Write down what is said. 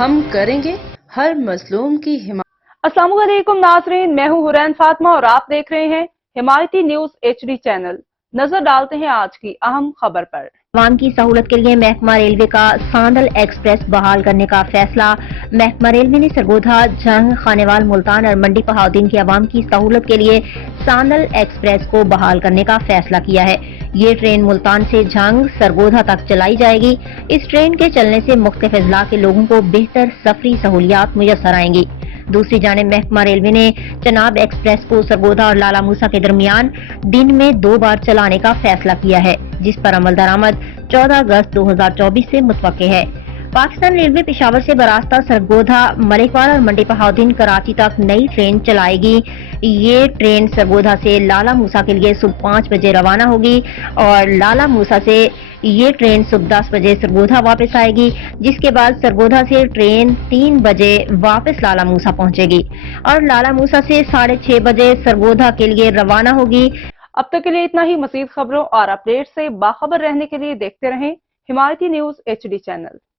ہم کریں گے ہر مظلوم کی حمایت۔ السلام علیکم ناظرین، میں ہوں حورین فاطمہ اور آپ دیکھ رہے ہیں حمایتی نیوز HD چینل۔ نظر ڈالتے ہیں آج کی اہم خبر پر۔ عوام کی سہولت کے لیے محکمہ ریلوے کا ساندل ایکسپریس بحال کرنے کا فیصلہ۔ محکمہ ریلوے نے سرگودا، جھنگ، خانیوال، ملتان اور منڈی بہاؤالدین کی عوام کی سہولت کے لیے ساندل ایکسپریس کو بحال کرنے کا فیصلہ کیا ہے۔ یہ ٹرین ملتان سے جھنگ، سرگودا تک چلائی جائے گی۔ اس ٹرین کے چلنے سے مختلف اضلاع کے لوگوں کو بہتر سفری سہولیات میسر آئیں گی۔ دوسری جانب محکمہ ریلوے نے چناب ایکسپریس کو سرگودا اور لالا موسیٰ کے درمیان دن میں 2 بار چلانے کا فیصلہ کیا ہے، جس پر عمل درآمد 14 اگست 2024 سے متوقع ہے۔ پاکستان ریلوے پشاور سے براستہ سرگودا، ملکوال اور منڈی بہاؤالدین کراچی تک نئی ٹرین چلائے گی۔ یہ ٹرین سرگودا سے لالا موسیٰ کے لیے صبح 5 بجے روانہ ہوگی اور لالا موسیٰ سے یہ ٹرین صبح 10 بجے سرگودا واپس آئے گی، جس کے بعد سرگودا سے ٹرین 3 بجے واپس لالا موسیٰ پہنچے گی اور لالا موسیٰ سے 6:30 بجے سرگودا کے لیے روانہ ہوگی۔ اب تک کے لیے اتنا ہی۔ مزید خبروں اور اپڈیٹ سے باخبر رہنے کے لیے دیکھتے رہیں حمایتی نیوز HD چینل۔